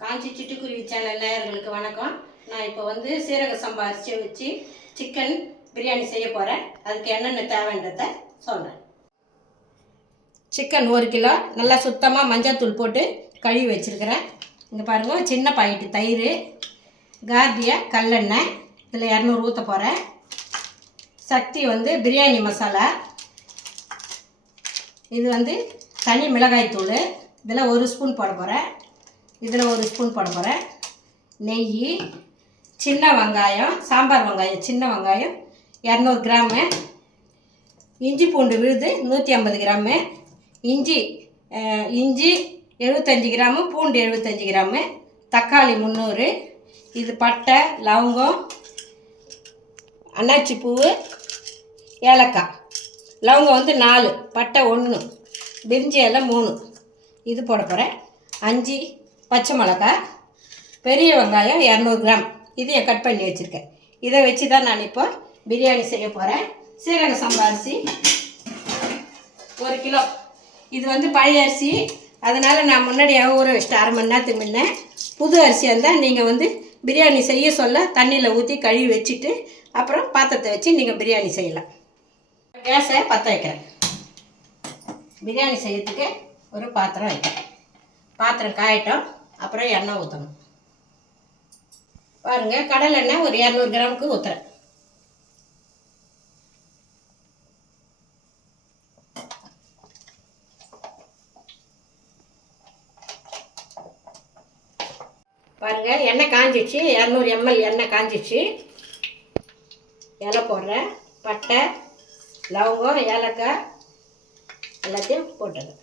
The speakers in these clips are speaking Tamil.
காஞ்சி சிட்டுக்குருவி சேனல் நேயர்களுக்கு வணக்கம். நான் இப்போ வந்து சீரக சம்பா அரிசியை வச்சு சிக்கன் பிரியாணி செய்ய போகிறேன். அதுக்கு என்னென்ன தேவைன்றதை சொல்கிறேன். சிக்கன் 1 கிலோ நல்லா சுத்தமாக மஞ்சள் போட்டு கழுவி வச்சுருக்கிறேன். இங்கே பாருங்கள், சின்ன பாக்கெட்டு தயிர், கார்டியா கல்லெண்ணெய், இதில் 200 ஊற்ற போகிறேன். சக்தி வந்து பிரியாணி மசாலா, இது வந்து தனி மிளகாய் தூள், இதில் 1 ஸ்பூன் போட போகிறேன். இதில் 1 ஸ்பூன் போட போகிறேன். நெய், சின்ன வெங்காயம், சாம்பார் வெங்காயம் சின்ன வெங்காயம் 200 கிராமு, இஞ்சி பூண்டு விழுது 150 கிராமு, இஞ்சி 75 கிராமு, பூண்டு 75 கிராமு, தக்காளி 300, இது பட்டை, லவங்கம், அன்னாச்சி பூவு, ஏலக்காய். லவங்கம் வந்து 4, பட்டை 1, பிரிஞ்சி இலை 3, இது போட போகிறேன். 5 பச்சை மிளகாய், பெரிய வெங்காயம் 200 கிராம், இதையை கட் பண்ணி வச்சுருக்கேன். இதை வச்சு தான் நான் இப்போ பிரியாணி செய்ய போகிறேன். சீரக சம்பா அரிசி 1 கிலோ. இது வந்து பழைய அரிசி, அதனால் நான் முன்னாடியாக ஊற வச்சுட்டு 1/2 மணி நேரத்துக்கு முன்னே. புது அரிசியாக இருந்தால் நீங்கள் வந்து பிரியாணி செய்ய சொல்ல தண்ணியில் ஊற்றி கழுவி வச்சுட்டு அப்புறம் பாத்திரத்தை வச்சு நீங்கள் பிரியாணி செய்யலாம். கேஸை பற்ற வைக்கிறேன். பிரியாணி செய்யறதுக்கு ஒரு பாத்திரம் வைக்கிறேன். பாத்திரம் காயட்டும், அப்புறம் எண்ணெய் ஊற்றணும். பாருங்கள், கடலை எண்ணெய் ஒரு 200 கிராமுக்கு ஊற்றுறேன். பாருங்கள், எண்ணெய் காஞ்சிச்சு, 200 ml எண்ணெய் காஞ்சிச்சு. இலை போடுறேன். பட்டை, லவங்கம், ஏலக்காய் எல்லாத்தையும் போட்டுங்க.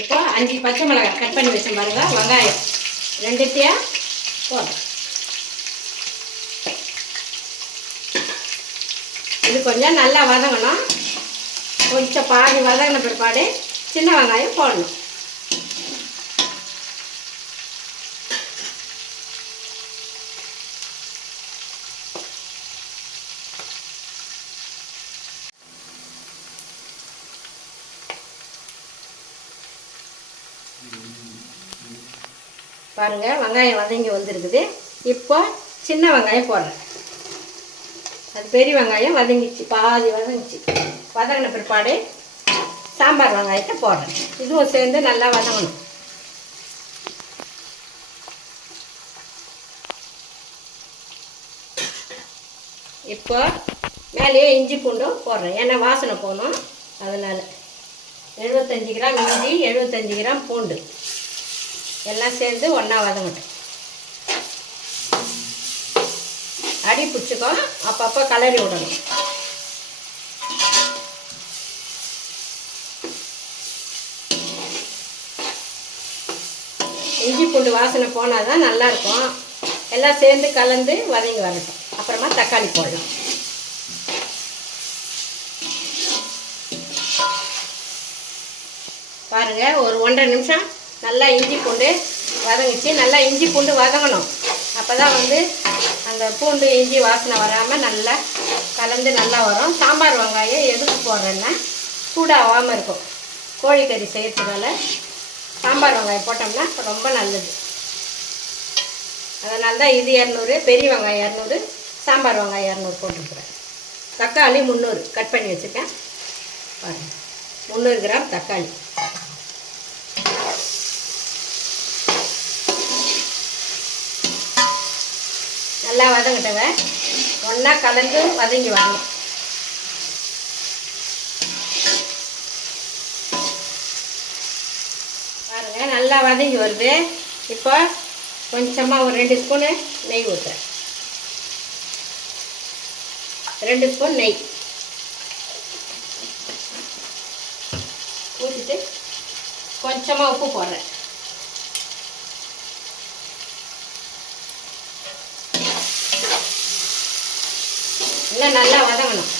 இப்போ 5 பச்சை மிளகாய் கட் பண்ணி வச்சேன் பாருங்கள். வெங்காயம் 2 போடுறேன். இது கொஞ்சம் நல்லா வதங்கணும். கொஞ்சம் பாதி வதங்கின பிற்பாடு சின்ன வெங்காயம் போடணும். பாருங்கள், வெங்காயம் வதங்கி வந்துருக்குது. இப்போ சின்ன வெங்காயம் போடுறேன். அது பெரிய வெங்காயம் வதங்கிச்சு, பாதி வதங்கிச்சு. வதங்கின பிற்பாடு சாம்பார் வெங்காயத்தை போடுறேன். இதுவும் சேர்ந்து நல்லா வதங்கணும். இப்போ மேலேயே இஞ்சி பூண்டும் போடுறேன், ஏன்னா வாசனை போகணும். அதனால் 75 கிராம் இஞ்சி, 75 கிராம் பூண்டு எல்லாம் சேர்ந்து ஒன்றா வதங்கட்டும். அடி பிடிச்சிக்கோ, அப்பப்போ கலரி விடணும். இஞ்சி பூண்டு வாசனை போனால் தான் நல்லாயிருக்கும். எல்லாம் சேர்ந்து கலந்து வதங்கி வரட்டும். அப்புறமா தக்காளி போடலாம். பாருங்கள், ஒரு 1.5 நிமிஷம் நல்லா இஞ்சி பூண்டு வதங்கிச்சு. நல்லா இஞ்சி பூண்டு வதங்கணும். அப்போ தான் வந்து அந்த பூண்டு இஞ்சி வாசனை வராமல் நல்லா கலந்து நல்லா வரும். சாம்பார் வெங்காயம் எதுக்கு போடுறேன்னா சூடாகாமல் இருக்கும். கோழிக்கறி செய்கிறதுனால சாம்பார் வெங்காயம் போட்டோம்னா ரொம்ப நல்லது. அதனால தான் இது 200, பெரிய வெங்காயம் 200, சாம்பார் வெங்காயம் 200 போட்டுருக்குறேன். தக்காளி 300 கட் பண்ணி வச்சுருக்கேன். பாருங்கள், 300 கிராம் தக்காளி. நல்லா வதங்கிட்டங்க. ஒன்றா கலந்து வதங்கி வரணும். பாருங்கள், நல்லா வதங்கி வருது. இப்போ கொஞ்சமாக ஒரு 2 ஸ்பூனு நெய் ஊற்றுறேன். 2 ஸ்பூன் நெய் ஊற்றிட்டு கொஞ்சமாக உப்பு போடுறேன். எல்லாம் நல்லா வதங்கணும்.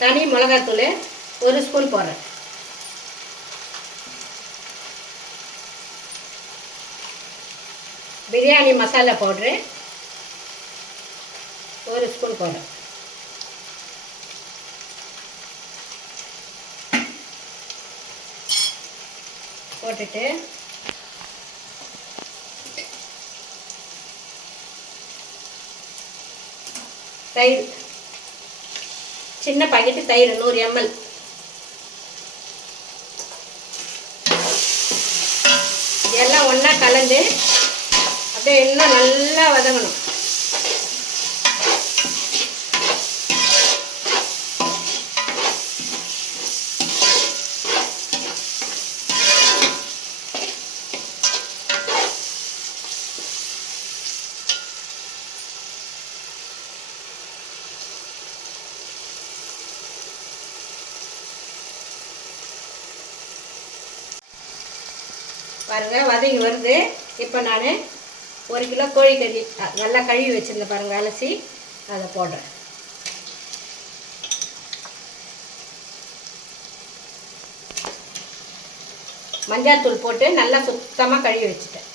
தனி மிளகாத்தூள் 1 ஸ்பூன் போடுறேன். பிரியாணி மசாலா பவுட்ரு 1 ஸ்பூன் போடுறேன். போட்டுட்டு தயிர், சின்ன பாக்கெட்டு தயிர் 100 ml. இதெல்லாம் ஒன்றா கலந்து அப்படியே இன்னும் நல்லா வதங்கணும். பாருங்கள் வதங்கி வருது. இப்போ நான் 1 கிலோ கோழிக்கறி நல்லா கழுவி வச்சுருந்தேன் பாருங்கள், அலசி அதை போடுறேன். மஞ்சள்தூள் போட்டு நல்லா சுத்தமாக கழுவி வச்சுட்டேன்.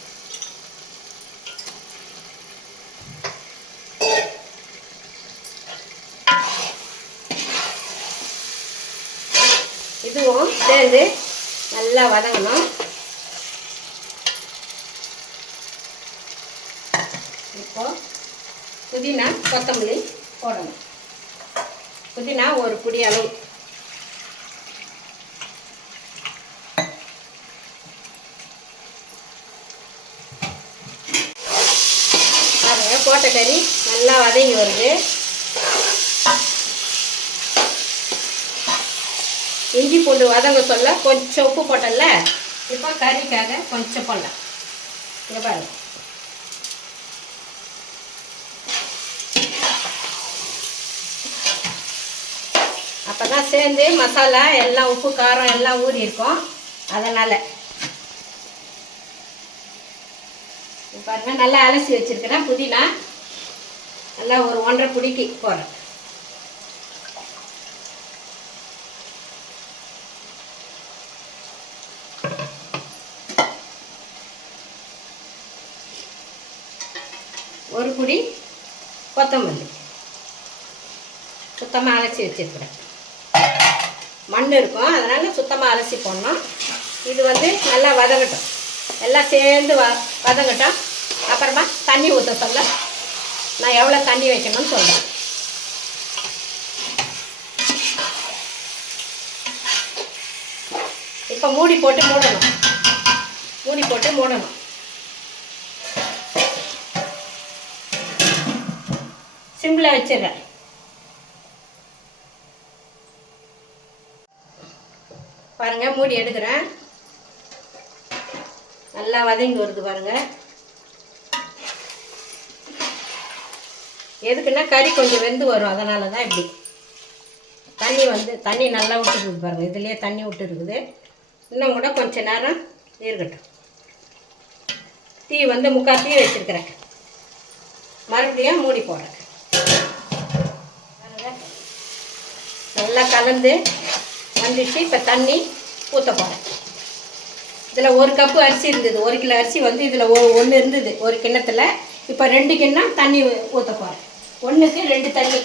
இதுவும் சேர்ந்து நல்லா வதங்கணும். இப்போ புதினா கொத்தமல்லி போடணும். புதினா 1 பிடி அளவு. பாருங்க போட்ட கறி நல்லா வதங்கி வருது. இஞ்சி பூண்டு வதங்க சொல்ல கொஞ்சம் உப்பு போட்டல. இப்போ கறிக்காக கொஞ்சம் போடலாம். இங்கே பாருங்க. அப்போ தான் சேர்ந்து மசாலா எல்லாம் உப்பு காரம் எல்லாம் ஊறி இருக்கும். அதனால் பாருங்கள் நல்லா அலசி வச்சுருக்கிறேன். புதினா நல்லா ஒரு 1.5 பிடிக்கு போடுறேன். ஒரு பிடி கொத்தமல்லி சுத்தமாக அலசி வச்சுருக்கிறேன். மண் இருக்கும், அதனால் சுத்தமாக அலசி போடணும். இது நல்லா வதங்கட்டும், எல்லாம் சேர்ந்து வதங்கட்டும். அப்புறமா தண்ணி ஊற்ற சொல்ல நான் எவ்வளோ தண்ணி வைக்கணும்னு சொல்கிறேன். இப்போ மூடி போட்டு மூடணும். சிம்மில் வச்சிடுறேன். பாருங்கள் மூடி எடுக்கிறேன். நல்லா வதங்கி வருது பாருங்கள். எதுக்குன்னா கறி கொஞ்சம் வெந்து வரும், அதனால தான் இப்படி. தண்ணி நல்லா விட்டுருக்குது பாருங்கள். இதுலேயே தண்ணி விட்டுருக்குது. இன்னும் கூட கொஞ்சம் நேரம் இருக்கட்டும். தீ 3/4 தீ வச்சுருக்கிறேன். மறுபடியும் மூடி போடுறேன். நல்லா கலந்து வந்துச்சு. இப்போ தண்ணி ஊற்ற போகிறேன். இதில் 1 கப்பு அரிசி இருந்தது. 1 கிலோ அரிசி இதில் 1 இருந்தது ஒரு கிண்ணத்தில். இப்போ 2 கிண்ணம் தண்ணி ஊற்ற போகிறேன். 1க்கு 2 தண்ணி.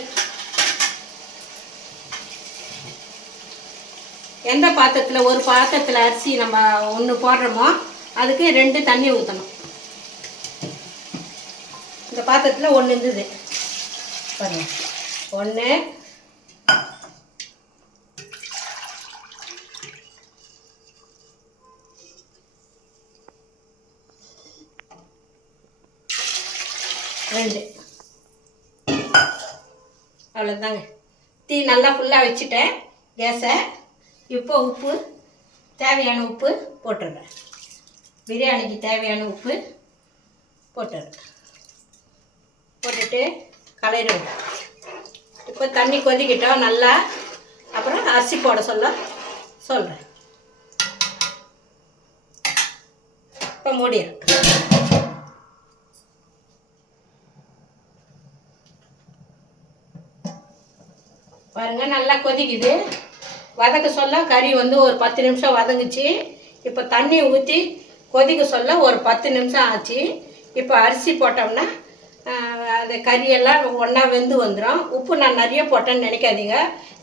எந்த பாத்திரத்தில் ஒரு பாத்திரத்தில் அரிசி நம்ம 1 போடுறோமோ அதுக்கு 2 தண்ணி ஊற்றணும். இந்த பாத்திரத்தில் 1 இருந்தது பாருங்கள். 1 2 அவ்வளோதாங்க. தீ நல்லா ஃபுல்லாக வச்சுட்டேன் கேஸை. இப்போ உப்பு தேவையான உப்பு போட்டுடுறேன். பிரியாணிக்கு தேவையான உப்பு போட்டுடுறேன். போட்டுட்டு கலரிடுவேன். இப்போ தண்ணி கொதிக்கிட்டோம் நல்லா. அப்புறம் அரிசி போட சொல்கிறேன். இப்போ மூடிடுறேன். பாருங்கள் நல்லா கொதிக்குது. வதக்க சொல்ல கறி வந்து ஒரு 10 நிமிஷம் வதங்குச்சு. இப்போ தண்ணி ஊற்றி கொதிக்க சொல்ல ஒரு 10 நிமிஷம் ஆச்சு. இப்போ அரிசி போட்டோம்னா அது கறியெல்லாம் ஒன்றா வெந்து வந்துடும். உப்பு நான் நிறைய போட்டேன்னு நினைக்காதீங்க.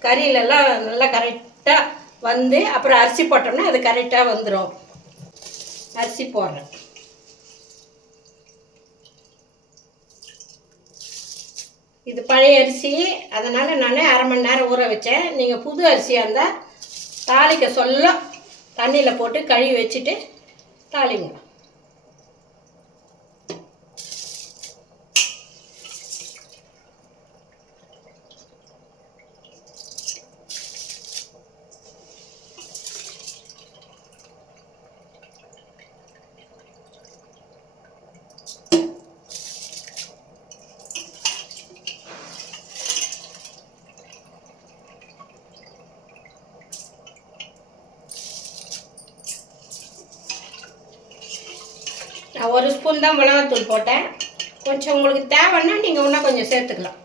கறியிலெல்லாம் நல்லா கரெக்டாக வந்து அப்புறம் அரிசி போட்டோம்னா அது கரெக்டாக வந்துடும். அரிசி போடுறேன். இது பழைய அரிசி, அதனால் நான் அரை மணி நேரம் ஊற வச்சேன். நீங்கள் புது அரிசியாக இருந்தால் தாளிக்க சொல்ல தண்ணியில் போட்டு கழுவி வச்சுட்டு தாளிங்க. நான் 1 ஸ்பூன் தான் மிளகாத்தூள் போட்டேன். கொஞ்சம் உங்களுக்கு தேவைன்னா நீங்கள் இன்னும் கொஞ்சம் சேர்த்துக்கலாம்.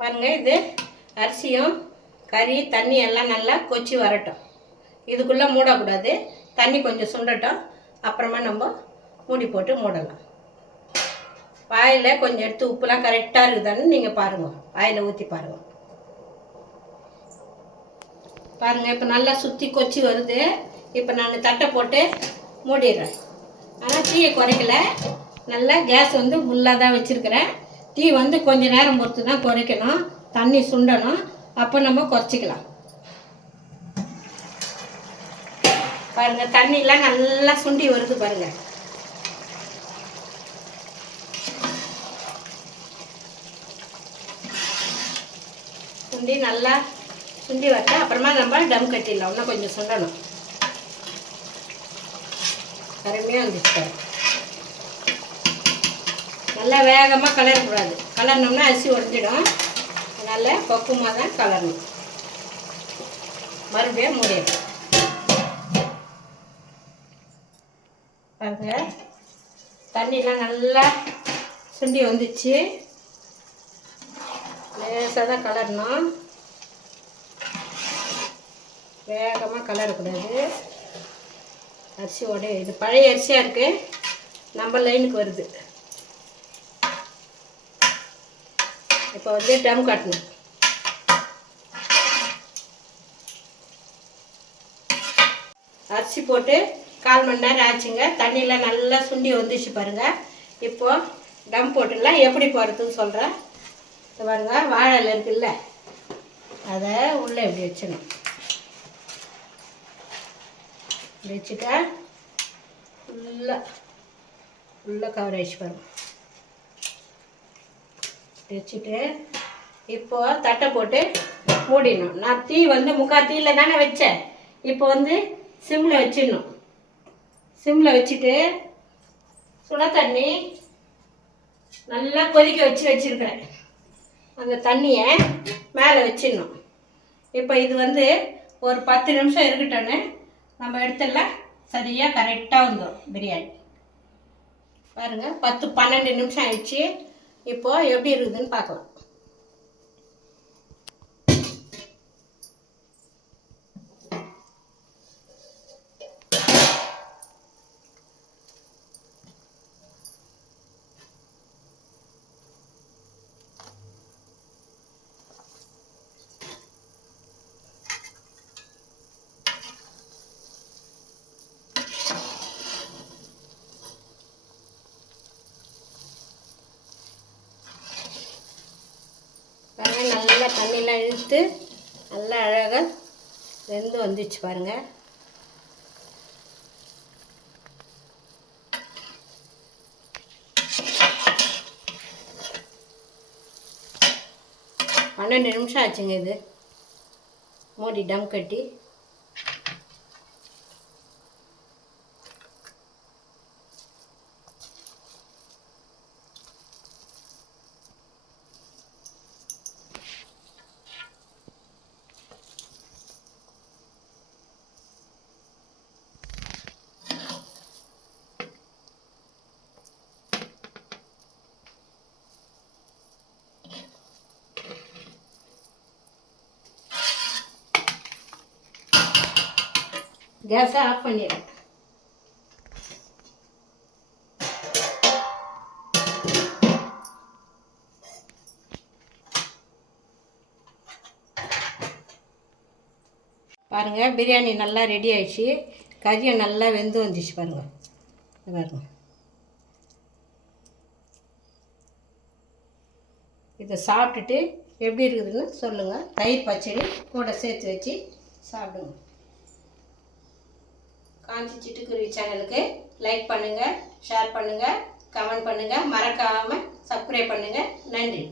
பாருங்கள், இது அரிசியும் கறி தண்ணி எல்லாம் நல்லா கொச்சி வரட்டும். இதுக்குள்ளே மூடக்கூடாது. தண்ணி கொஞ்சம் சுண்டட்டும். அப்புறமா நம்ம மூடி போட்டு மூடலாம். வாயில் கொஞ்சம் எடுத்து உப்புலாம் கரெக்டாக இருக்குதான்னு நீங்கள் பாருங்கள். வாயில் ஊற்றி பாருங்கள். பாருங்கள், இப்போ நல்லா சுற்றி கொச்சி வருது. இப்போ நான் தட்டை போட்டு மூடிடுறேன். ஆனால் தீயை குறைக்கல. நல்லா கேஸ் வந்து ஃபுல்லாக தான் வச்சுருக்கிறேன். தீ வந்து கொஞ்சம் நேரம் பொறுத்து தான் குறைக்கணும். தண்ணி சுண்டணும். அப்போ நம்ம குறைச்சிக்கலாம். பாருங்கள், தண்ணிலாம் நல்லா சுண்டி வருது பாருங்கள். சுண்டி நல்லா சுண்டி வச்சா அப்புறமா நம்ம டம் கட்டிடலாம். இன்னும் கொஞ்சம் சுண்டணும். அருமையாக வந்துச்சு. நல்லா வேகமாக கலரக்கூடாது. கலர்னோம்னா அரிசி உடஞ்சிடும். அதனால் பக்குவமாக தான் கலரணும். மறுபடியும் மூடிடும். பாருங்க, தண்ணிலாம் நல்லா சுண்டி வந்துச்சு. லேசாக தான் கலரணும். வேகமாக கலரக்கூடாது. அரிசியோட இது பழைய அரிசியாக இருக்குது. நம்ம லைனுக்கு வருது. இப்போ வந்து டம் கட்டணும். அரிசி போட்டு 1/4 மணி நேரம் ஆச்சுங்க. தண்ணியெலாம் நல்லா சுண்டி வந்துச்சு பாருங்கள். இப்போது டம் போட்டுடலாம். எப்படி போகிறதுன்னு சொல்கிறேன். பாருங்க, வாழை இலை இருக்குல்ல, அதை உள்ளே இப்படி வச்சிடணும். இப்படி வச்சுட்டா உள்ள கவர் ஆயிடுச்சு பாருங்க. வச்சுட்டு இப்போது தட்டை போட்டு மூடிடணும். நான் தீ வந்து 3/4 தீயில் தானே வச்சேன். இப்போ வந்து சிம்மில் வச்சிடணும். சிம்மில் வச்சுட்டு சுட தண்ணி நல்லா கொதிக்க வச்சுருக்கிறேன். அந்த தண்ணியை மேலே வச்சிடணும். இப்போ இது வந்து ஒரு 10 நிமிஷம் இருக்கட்டோன்னு நம்ம எடுத்துடலாம். சரியாக கரெக்டாக வந்துடும் பிரியாணி. பாருங்கள், 10-12 நிமிஷம் ஆயிடுச்சு. இப்போது எப்படி இருக்குதுன்னு பார்க்கலாம். நல்லா தண்ணியெலாம் இழுத்து நல்லா அழகாக வெந்து வந்துச்சு பாருங்கள். பன்னெண்டு நிமிஷம் ஆச்சுங்க. இது மூடி டம் கட்டி கேஸை ஆஃப் பண்ணிடுறேன். பாருங்கள், பிரியாணி நல்லா ரெடி ஆயிடுச்சு. கறியும் நல்லா வெந்து வந்துச்சு பாருங்கள். பாருங்கள், இதை சாப்பிட்டுட்டு எப்படி இருக்குதுன்னு சொல்லுங்கள். தயிர் பச்சடி கூட சேர்த்து வச்சு சாப்பிடுங்க. காஞ்சி சிட்டுக்குருவி சேனலுக்கு லைக் பண்ணுங்கள், ஷேர் பண்ணுங்கள், கமெண்ட் பண்ணுங்கள், மறக்காமல் சப்ஸ்கிரைப் பண்ணுங்கள். நன்றி.